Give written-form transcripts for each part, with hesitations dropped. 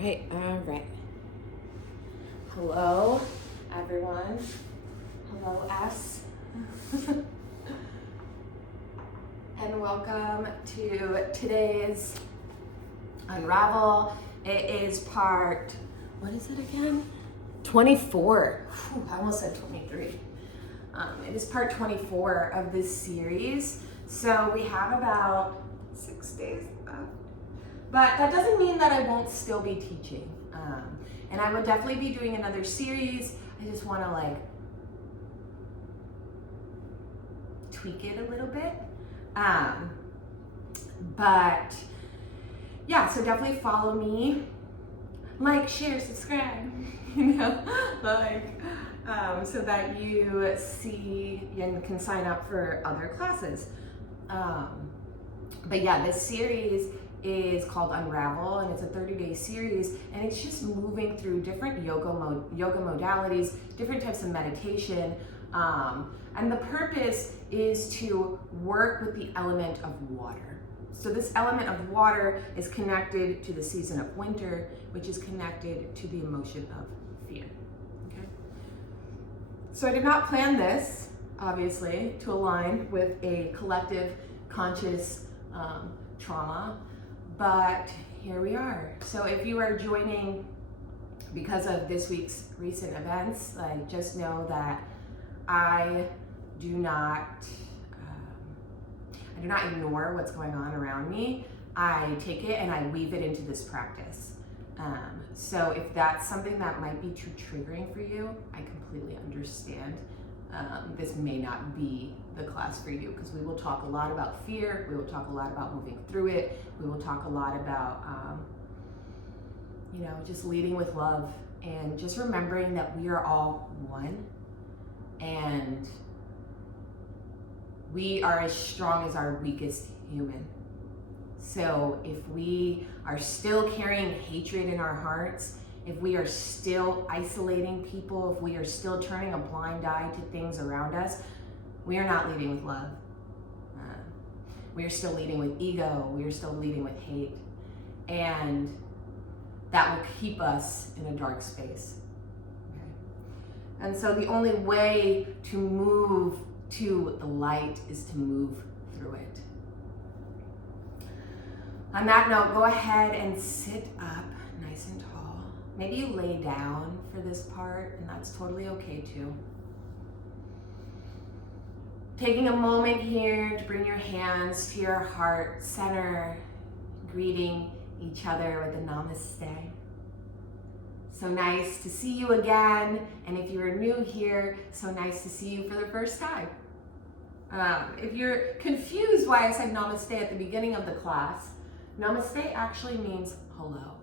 All right. Hello, everyone. Hello, S. And welcome to today's Unravel. It is part, what is it again? 24. Whew, I almost said 23. It is part 24 of this series. So we have about 6 days left. But that doesn't mean that I won't still be teaching. And I will definitely be doing another series. I just want to tweak it a little bit. But yeah, so definitely follow me. Like, share, subscribe, so that you see and can sign up for other classes. But yeah, this series is called Unravel, and it's a 30-day series, and it's just moving through different yoga modalities, different types of meditation, and the purpose is to work with the element of water. So this element of water is connected to the season of winter, which is connected to the emotion of fear. Okay. So I did not plan this, obviously, to align with a collective conscious trauma, but here we are. So if you are joining because of this week's recent events, just know that I do not ignore what's going on around me. I take it and I weave it into this practice. So if that's something that might be too triggering for you, I completely understand. This may not be the class for you, because we will talk a lot about fear. We will talk a lot about moving through it. We will talk a lot about, just leading with love and just remembering that we are all one, and we are as strong as our weakest human. So if we are still carrying hatred in our hearts, if we are still isolating people, if we are still turning a blind eye to things around us, we are not leading with love. We are still leading with ego. We are still leading with hate. And that will keep us in a dark space. Okay? And so the only way to move to the light is to move through it. On that note, go ahead and sit up nice and tall. Maybe you lay down for this part, and that's totally okay too. Taking a moment here to bring your hands to your heart center, greeting each other with a namaste. So nice to see you again, and if you're new here, so nice to see you for the first time. If you're confused why I said namaste at the beginning of the class, namaste actually means hello.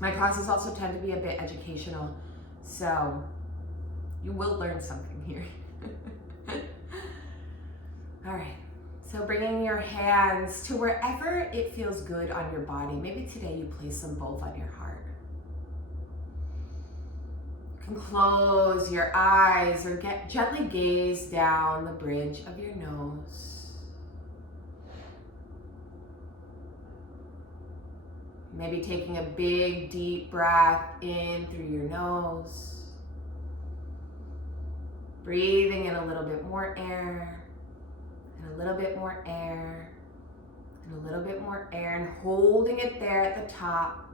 My classes also tend to be a bit educational, so you will learn something here. All right, so bringing your hands to wherever it feels good on your body. Maybe today you place them both on your heart. You can close your eyes or gently gaze down the bridge of your nose. Maybe taking a big, deep breath in through your nose. Breathing in a little bit more air, and a little bit more air, and a little bit more air, and holding it there at the top.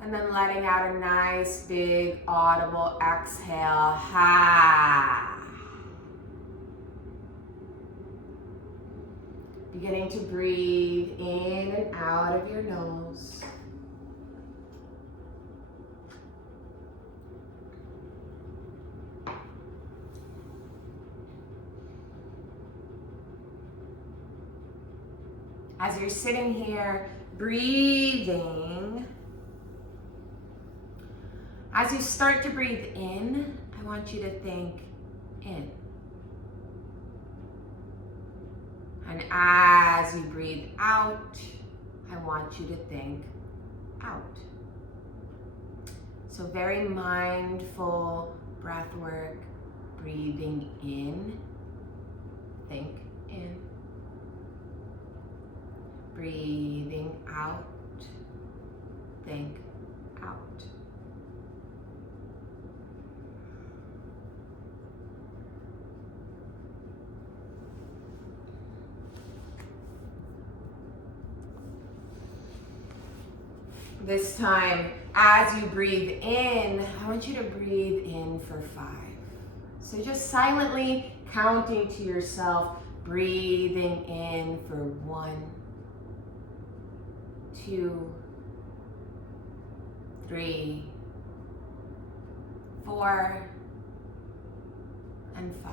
And then letting out a nice, big, audible exhale. Ha! Beginning to breathe in and out of your nose. As you're sitting here breathing, as you start to breathe in, I want you to think in. And as you breathe out, I want you to think out. So very mindful breath work, breathing in, think in. Breathing out, think out. This time, as you breathe in, I want you to breathe in for 5. So just silently counting to yourself, breathing in for 1, 2, 3, 4, and 5.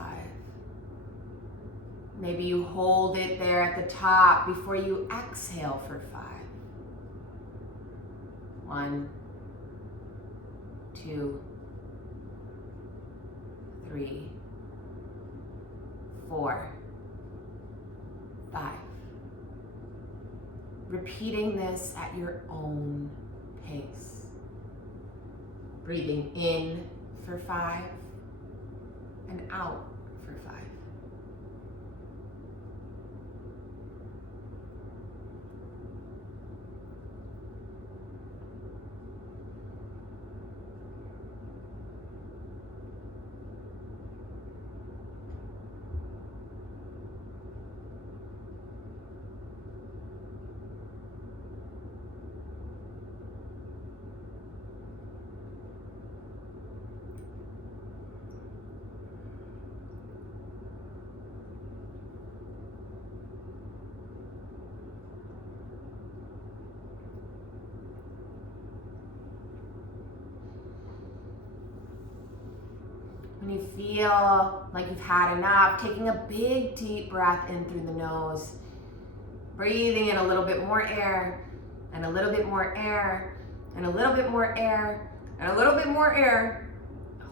Maybe you hold it there at the top before you exhale for 5. 1, 2, 3, 4, 5. Repeating this at your own pace. Breathing in for 5 and out for 5. When you feel like you've had enough, taking a big deep breath in through the nose, breathing in a little bit more air, and a little bit more air, and a little bit more air, and a little bit more air,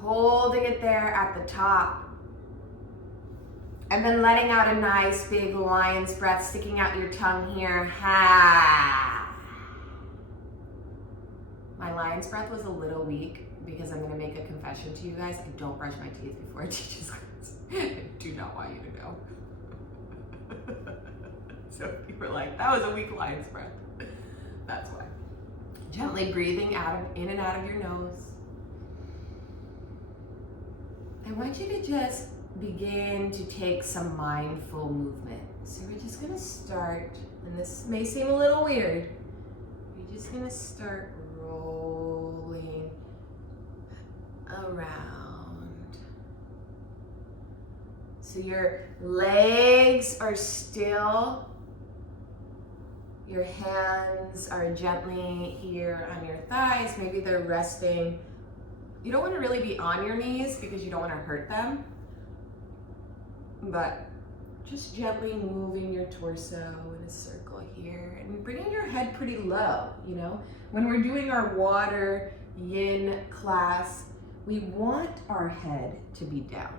holding it there at the top. And then letting out a nice big lion's breath, sticking out your tongue here. Ha. My lion's breath was a little weak because I'm gonna make a confession to you guys. I don't brush my teeth before I teach this class. I do not want you to know. So if you were like, that was a weak lion's breath, that's why. Gently breathing in and out of your nose. I want you to just begin to take some mindful movement. So we're just gonna start, and this may seem a little weird, you're just gonna start rolling around. So your legs are still, your hands are gently here on your thighs, maybe they're resting. You don't want to really be on your knees because you don't want to hurt them, but just gently moving your torso in a circle here and bringing your head pretty low. You know, when we're doing our water yin class, we want our head to be down.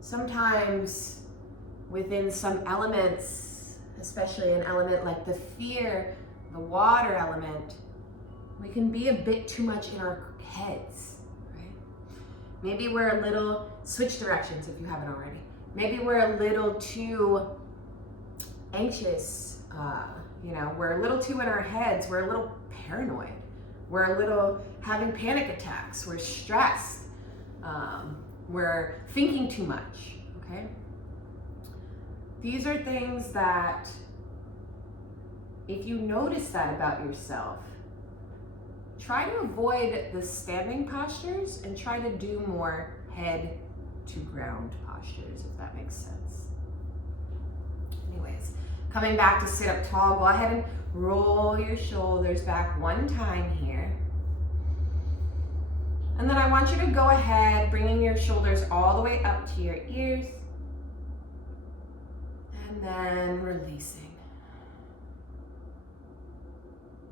Sometimes within some elements, especially an element like the fear, the water element, we can be a bit too much in our heads, right? Maybe we're a little, switch directions if you haven't already. Maybe we're a little too anxious, we're a little too in our heads, we're a little paranoid, we're a little having panic attacks, we're stressed, we're thinking too much, okay? These are things that, if you notice that about yourself, try to avoid the standing postures and try to do more head to ground postures, if that makes sense. Anyways, coming back to sit up tall, go ahead and roll your shoulders back one time here. And then I want you to go ahead, bringing your shoulders all the way up to your ears. And then releasing.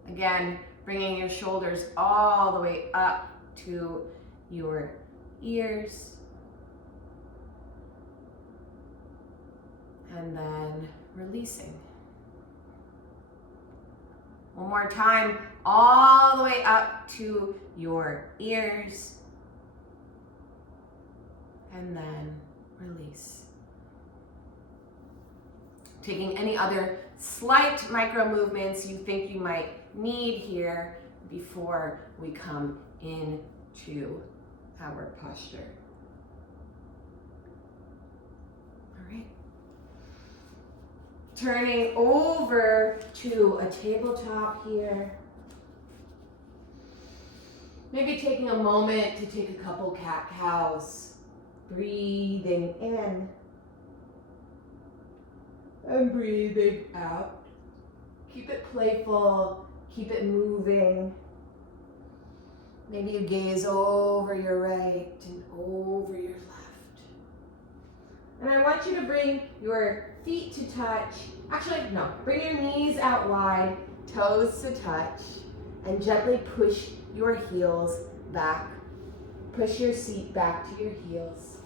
Again, bringing your shoulders all the way up to your ears. And then releasing. One more time, all the way up to your ears. And then release. Taking any other slight micro movements you think you might need here before we come into our posture. All right. Turning over to a tabletop here. Maybe taking a moment to take a couple cat-cows. Breathing in and breathing out. Keep it playful, keep it moving. Maybe you gaze over your right and over your left. And I want you to bring your feet to touch. Actually, no, bring your knees out wide, toes to touch, and gently push your heels back. Push your seat back to your heels.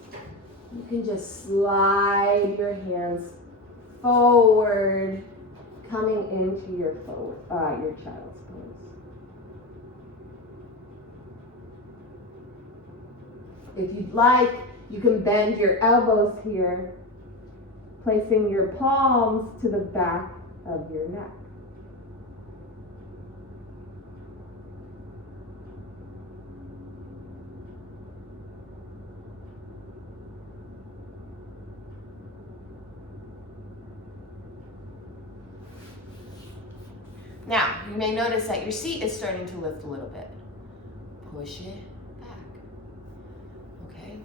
You can just slide your hands forward, coming into your child's pose. If you'd like, you can bend your elbows here, placing your palms to the back of your neck. Now, you may notice that your seat is starting to lift a little bit. Push it back. Okay?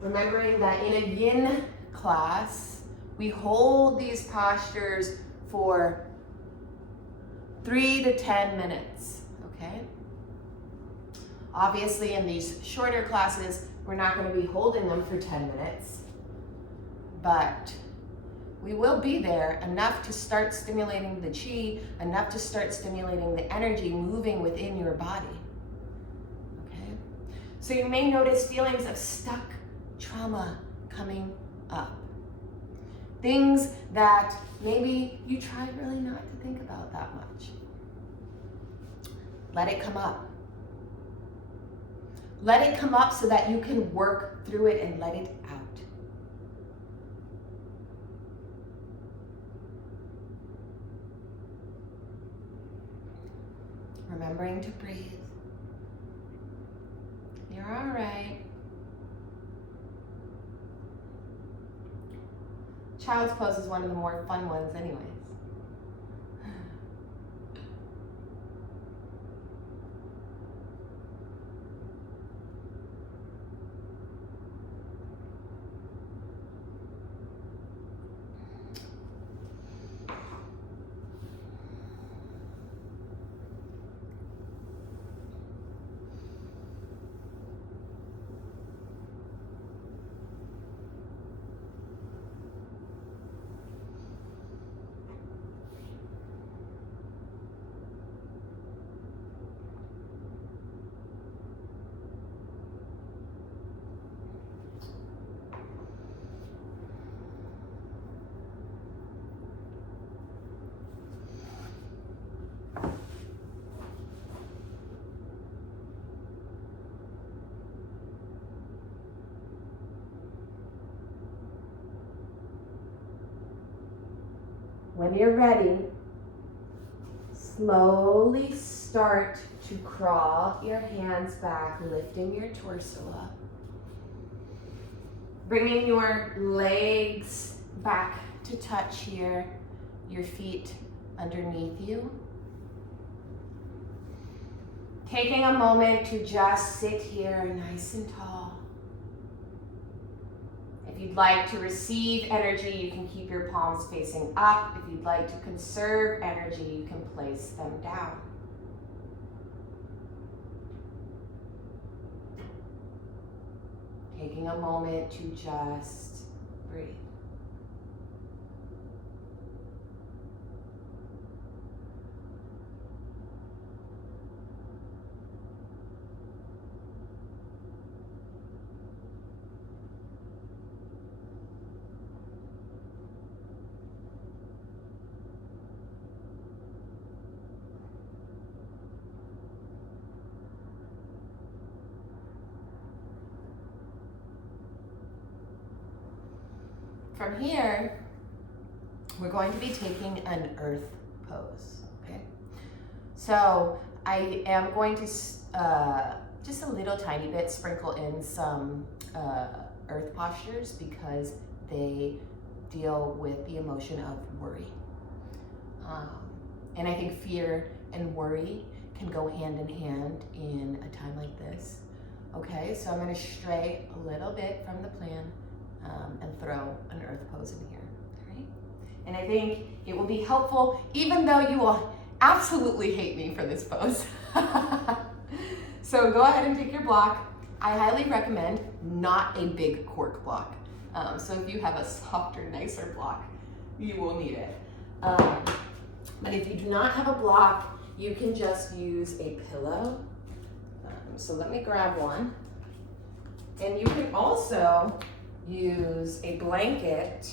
Remembering that in a yin class, we hold these postures for 3 to 10 minutes. Okay? Obviously, in these shorter classes, we're not going to be holding them for 10 minutes, but we will be there enough to start stimulating the chi, enough to start stimulating the energy moving within your body. Okay? So you may notice feelings of stuck trauma coming up. Things that maybe you tried really not to think about that much. Let it come up. Let it come up so that you can work through it and let it out. Remembering to breathe. You're all right. Child's pose is one of the more fun ones anyways. When you're ready, slowly start to crawl your hands back, lifting your torso up. Bringing your legs back to touch here, your feet underneath you. Taking a moment to just sit here nice and tall. If you'd like to receive energy, you can keep your palms facing up. If you'd like to conserve energy, you can place them down. Taking a moment to just breathe. From here, we're going to be taking an earth pose, okay? So I am going to just a little tiny bit sprinkle in some earth postures because they deal with the emotion of worry. And I think fear and worry can go hand in hand in a time like this. Okay, so I'm gonna stray a little bit from the plan and throw an earth pose in here, all right? And I think it will be helpful, even though you will absolutely hate me for this pose. So go ahead and take your block. I highly recommend not a big cork block. So if you have a softer, nicer block, you will need it. But if you do not have a block, you can just use a pillow. So let me grab one. And you can also use a blanket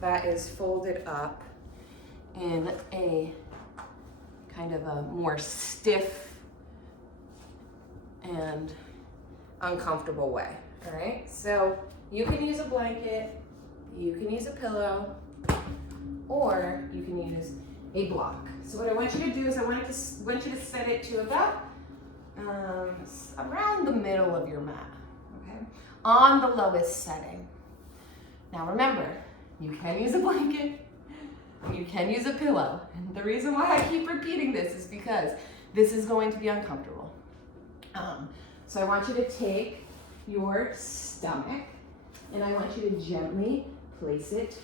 that is folded up in a kind of a more stiff and uncomfortable way, all right? So you can use a blanket, you can use a pillow, or you can use a block. So what I want you to do is I want you to set it to about around the middle of your mat, okay? On the lowest setting. Now remember, you can use a blanket, you can use a pillow. And the reason why I keep repeating this is because this is going to be uncomfortable. So I want you to take your stomach and I want you to gently place it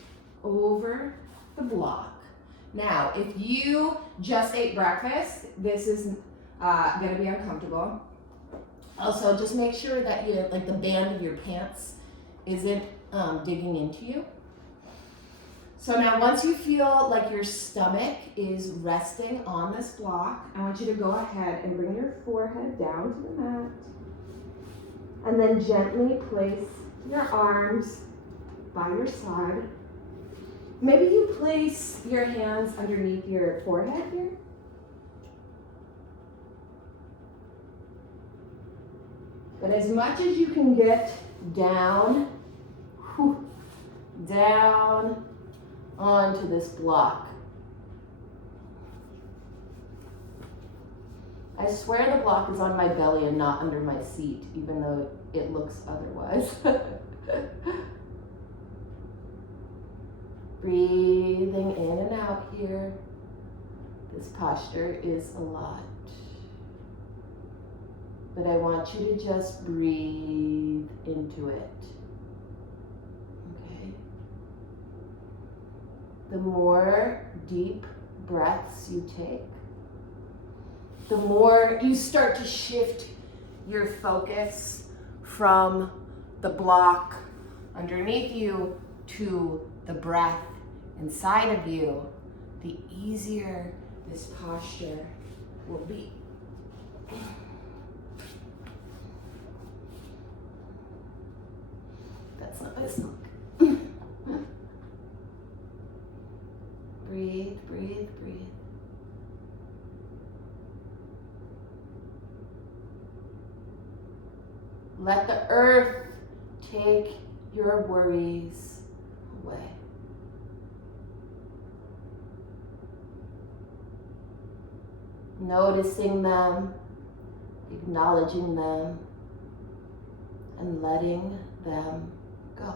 over the block. Now, if you just ate breakfast, this is gonna be uncomfortable. Also, just make sure that like the band of your pants isn't digging into you. So now once you feel like your stomach is resting on this block, I want you to go ahead and bring your forehead down to the mat and then gently place your arms by your side. Maybe you place your hands underneath your forehead here. But as much as you can get down, down onto this block. I swear the block is on my belly and not under my seat, even though it looks otherwise. Breathing in and out here. This posture is a lot. But I want you to just breathe into it. Okay? The more deep breaths you take, the more you start to shift your focus from the block underneath you to the breath inside of you, the easier this posture will be. That's not my smoke. Breathe, breathe, breathe. Let the earth take your worries away. Noticing them, acknowledging them, and letting them go.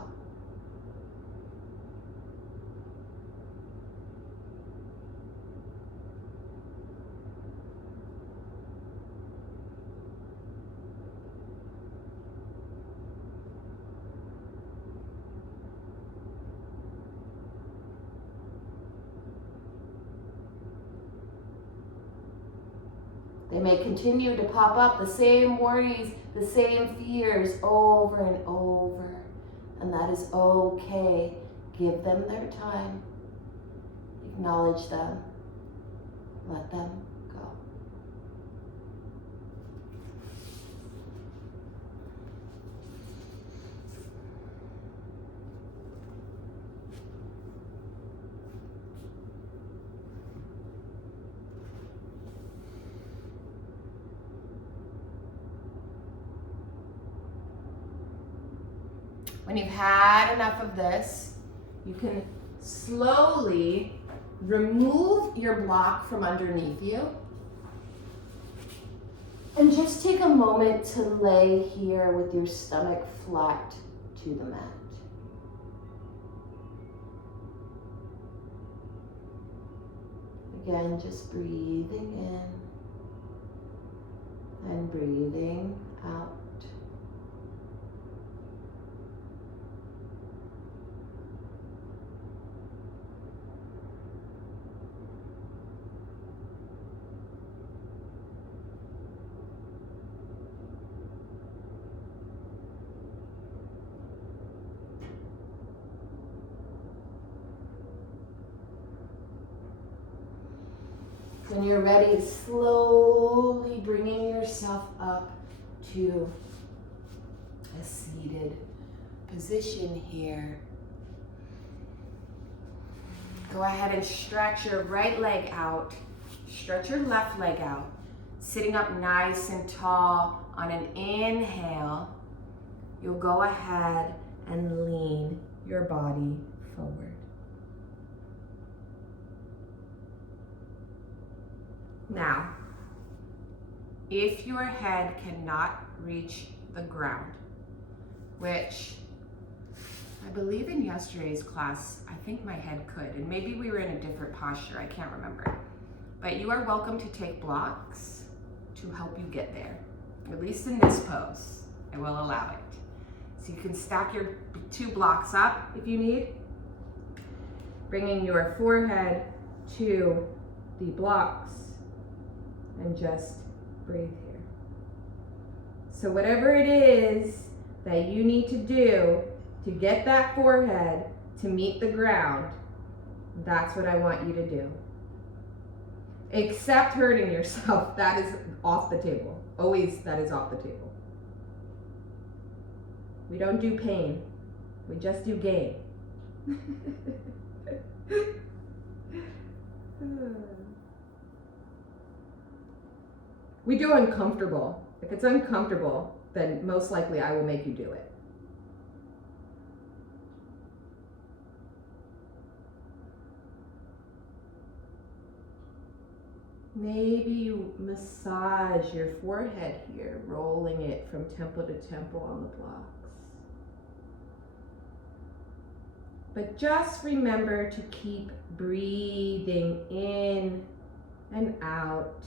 They may continue to pop up, the same worries, the same fears over and over. And that is okay. Give them their time. Acknowledge them. Let them go. When you've had enough of this, you can Slowly remove your block from underneath you. And just take a moment to lay here with your stomach flat to the mat. Again, just breathing in and breathing out. When you're ready, slowly bringing yourself up to a seated position here. Go ahead and stretch your right leg out. Stretch your left leg out. Sitting up nice and tall on an inhale, you'll go ahead and lean your body forward. Now, if your head cannot reach the ground, which I believe in yesterday's class, I think my head could, and maybe we were in a different posture, I can't remember. But you are welcome to take blocks to help you get there, at least in this pose. I will allow it. So you can stack your 2 blocks up if you need, bringing your forehead to the blocks. And just breathe here. So whatever it is that you need to do to get that forehead to meet the ground, that's what I want you to do. Except hurting yourself, that is off the table. Always, that is off the table. We don't do pain, we just do gain. We do uncomfortable. If it's uncomfortable, then most likely I will make you do it. Maybe you massage your forehead here, rolling it from temple to temple on the blocks. But just remember to keep breathing in and out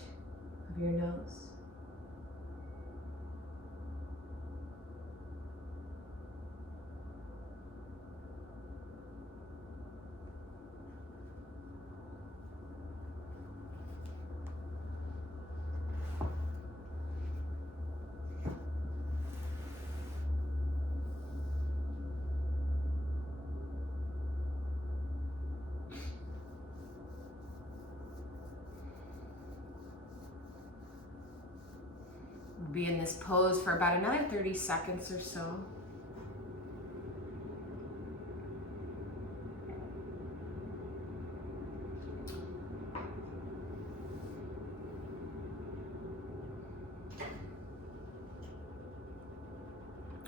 of your nose. Be in this pose for about another 30 seconds or so.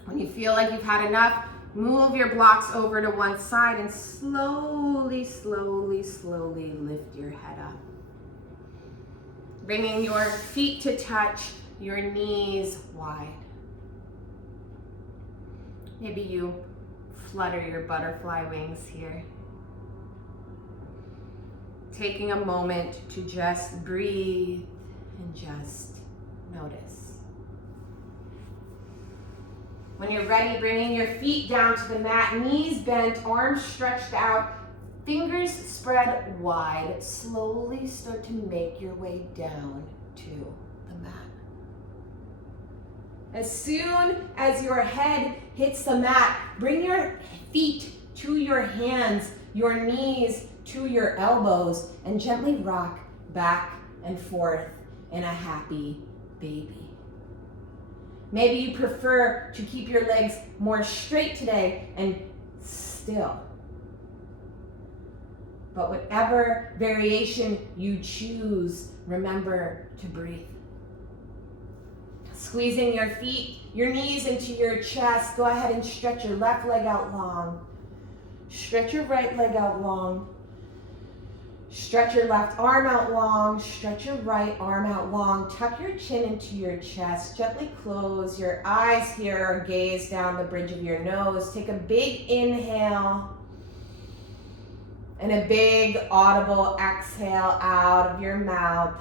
When you feel like you've had enough, move your blocks over to one side and slowly, slowly, slowly lift your head up. Bringing your feet to touch, your knees wide. Maybe you flutter your butterfly wings here. Taking a moment to just breathe and just notice. When you're ready, bringing your feet down to the mat, knees bent, arms stretched out, fingers spread wide. Slowly start to make your way down to the mat. As soon as your head hits the mat, bring your feet to your hands, your knees to your elbows, and gently rock back and forth in a happy baby. Maybe you prefer to keep your legs more straight today and still. But whatever variation you choose, remember to breathe. Squeezing your feet, your knees into your chest. Go ahead and stretch your left leg out long. Stretch your right leg out long. Stretch your left arm out long. Stretch your right arm out long. Tuck your chin into your chest. Gently close your eyes here. Gaze down the bridge of your nose. Take a big inhale. And a big audible exhale out of your mouth.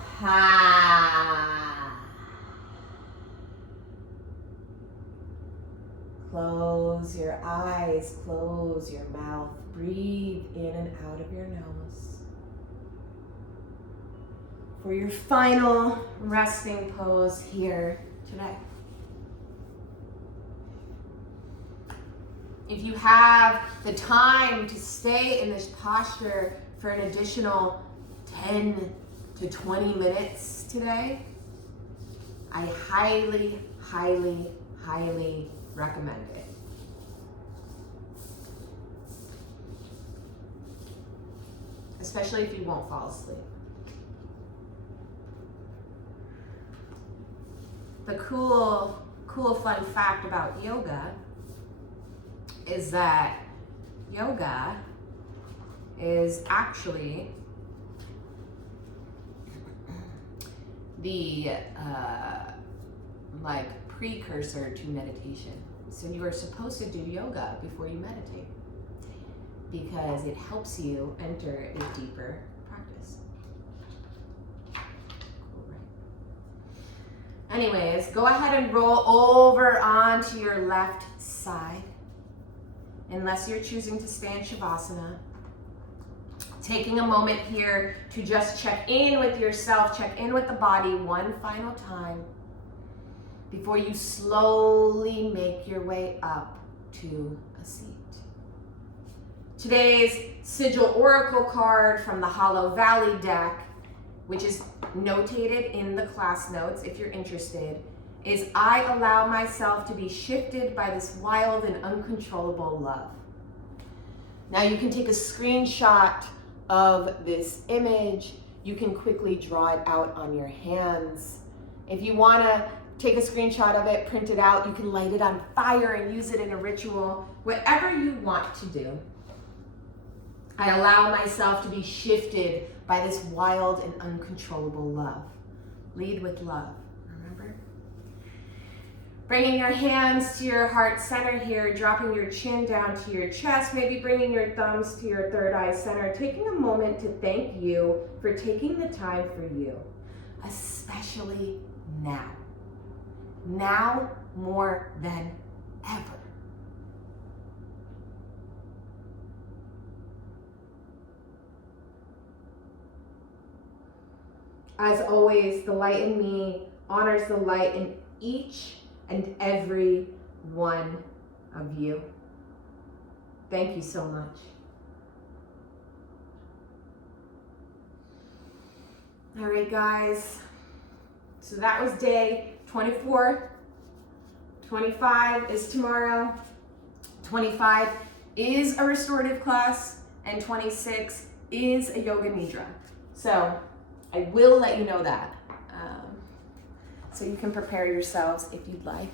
Close your eyes, close your mouth. Breathe in and out of your nose. For your final resting pose here today. If you have the time to stay in this posture for an additional 10 to 20 minutes today, I highly, highly, highly recommend it. Especially if you won't fall asleep. The cool fun fact about yoga is that yoga is actually the precursor to meditation. So you are supposed to do yoga before you meditate because it helps you enter a deeper practice. Cool, right? Anyways, go ahead and roll over onto your left side. Unless you're choosing to stay in Shavasana. Taking a moment here to just check in with yourself, check in with the body one final time before you slowly make your way up to a seat. Today's Sigil Oracle card from the Hollow Valley deck, which is notated in the class notes if you're interested, is I allow myself to be shifted by this wild and uncontrollable love. Now you can take a screenshot of this image. You can quickly draw it out on your hands. If you want to take a screenshot of it, print it out, you can light it on fire and use it in a ritual, whatever you want to do. I allow myself to be shifted by this wild and uncontrollable love. Lead with love. Bringing your hands to your heart center here, dropping your chin down to your chest, maybe bringing your thumbs to your third eye center, taking a moment to thank you for taking the time for you, especially now. Now more than ever. As always, the light in me honors the light in each and every one of you. Thank you so much. All right, guys. So that was day 24. 25 is tomorrow. 25 is a restorative class, and 26 is a yoga nidra. So I will let you know that. So you can prepare yourselves if you'd like.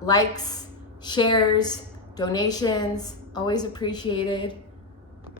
Likes, shares, donations, always appreciated.